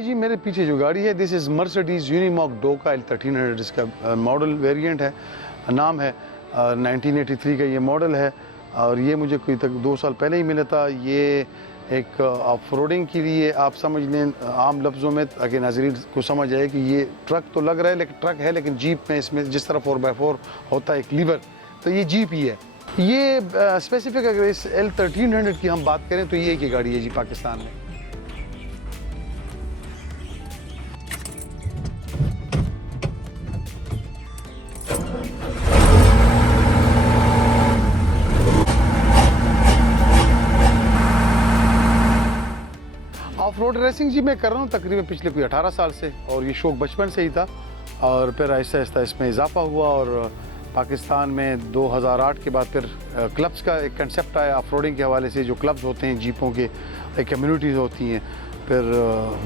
है जी, मेरे पीछे जो गाड़ी है दिस इज़ मर्सिडीज़ यूनिमॉक डोका L1300, इसका मॉडल वेरिएंट है, नाम है 1983 का ये मॉडल है। और ये मुझे कोई तक 2 साल पहले ही मिला था। ये एक ऑफ रोडिंग के लिए आप समझ लें आम लफ्ज़ों में, ताकि नाज़रीन को समझ आए कि ये ट्रक तो लग रहा है लेकिन ट्रक है, लेकिन जीप में इसमें जिस तरह 4x4 होता है एक लीवर, तो ये जीप ही है। ये स्पेसिफिक अगर इस L1300 की हम बात करें तो ये एक ही गाड़ी है जी पाकिस्तान में। ऑफ रोड रेसिंग जी मैं कर रहा हूँ तकरीबन पिछले कोई 18 साल से, और ये शौक बचपन से ही था और फिर आहिस्ता आहिस्ता इसमें इजाफा हुआ। और पाकिस्तान में 2008 के बाद फिर क्लब्स का एक कंसेप्ट आया ऑफ रोडिंग के हवाले से। जो क्लब्स होते हैं जीपों के, एक कम्युनिटीज़ होती हैं, फिर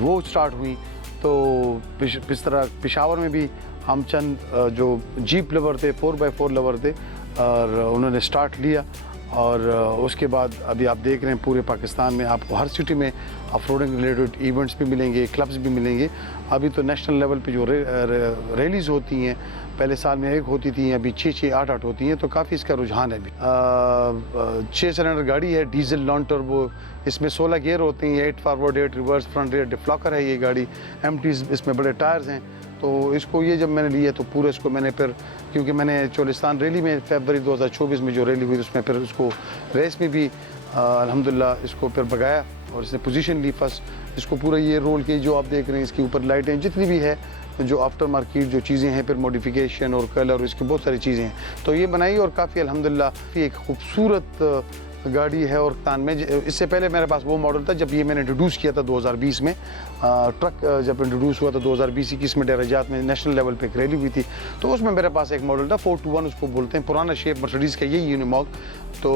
वो स्टार्ट हुई। तो इस तरह पेशावर में भी हम चंद जो जीप लवर थे, 4x4 लवर थे, और उन्होंने स्टार्ट लिया। और उसके बाद अभी आप देख रहे हैं पूरे पाकिस्तान में आपको हर सिटी में ऑफ रोडिंग रिलेटेड इवेंट्स भी मिलेंगे, क्लब्स भी मिलेंगे। अभी तो नेशनल लेवल पे जो रैलीज़ होती हैं, पहले साल में 1 होती थी, अभी 6 8 होती हैं, तो काफ़ी इसका रुझान है अभी। 6 सिलेंडर गाड़ी है, डीजल नॉन टर्बो, इसमें 16 गियर होते हैं, 8 फॉरवर्ड 8 रिवर्स, फ्रंट रेयर डिफ्लॉकर है ये गाड़ी। एमटीज़ इसमें बड़े टायर्स हैं। तो इसको ये जब मैंने लिया तो पूरा इसको मैंने फिर, क्योंकि मैंने चोलिस्तान रैली में फरवरी 2024 में जो रैली हुई उसमें फिर उसको रेस में भी अल्हम्दुलिल्लाह इसको फिर भगाया और इसने पोजीशन ली फर्स्ट। इसको पूरा ये रोल की जो आप देख रहे हैं, इसके ऊपर लाइटें जितनी भी है, जो आफ्टर मार्केट जो चीज़ें हैं, फिर मॉडिफिकेशन और कलर और इसकी बहुत सारी चीज़ें हैं, तो ये बनाई और काफ़ी अल्हम्दुलिल्लाह एक खूबसूरत गाड़ी है। और तान में इससे पहले मेरे पास वो मॉडल था जब ये मैंने इंट्रोड्यूस किया था 2020 में। ट्रक जब इंट्रोड्यूस हुआ था 2020-21 में डेराजात में नेशनल लेवल पे एक रैली हुई थी, तो उसमें मेरे पास एक मॉडल था 421 उसको बोलते हैं, पुराना शेप मर्सिडीज़ का यही यूनिमॉक, तो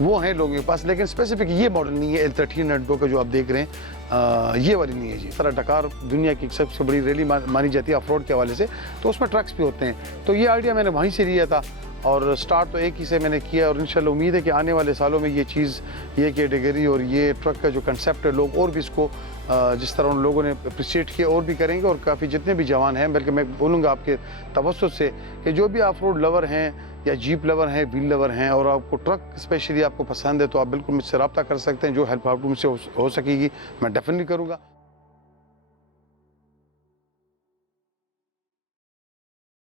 वो है लोगों के पास। लेकिन स्पेसिफिक ये मॉडल नहीं है L1300 का जो आप देख रहे हैं, ये वाली नहीं है जी। सारा डकार दुनिया की सबसे बड़ी रैली मानी जाती है ऑफ रोड के हवाले से, तो उसमें ट्रक्स भी होते हैं। तो ये आइडिया मैंने वहीं से लिया था और स्टार्ट तो एक ही से मैंने किया। और इंशाल्लाह उम्मीद है कि आने वाले सालों में ये चीज़, ये कैटेगरी और ये ट्रक का जो कंसेप्ट है, लोग और भी इसको जिस तरह उन लोगों ने अप्रिशिएट किया और भी करेंगे। और काफ़ी जितने भी जवान हैं, बल्कि मैं बोलूँगा आपके तवज्जुह से कि जो भी ऑफ रोड लवर हैं या जीप लवर हैं, व्हील लवर हैं, और आपको ट्रक स्पेशली आपको पसंद है, तो आप बिल्कुल मुझसे रब्ता कर सकते हैं। जो हेल्प आप मुझसे हो सकेगी मैं डेफिनेटली करूँगा।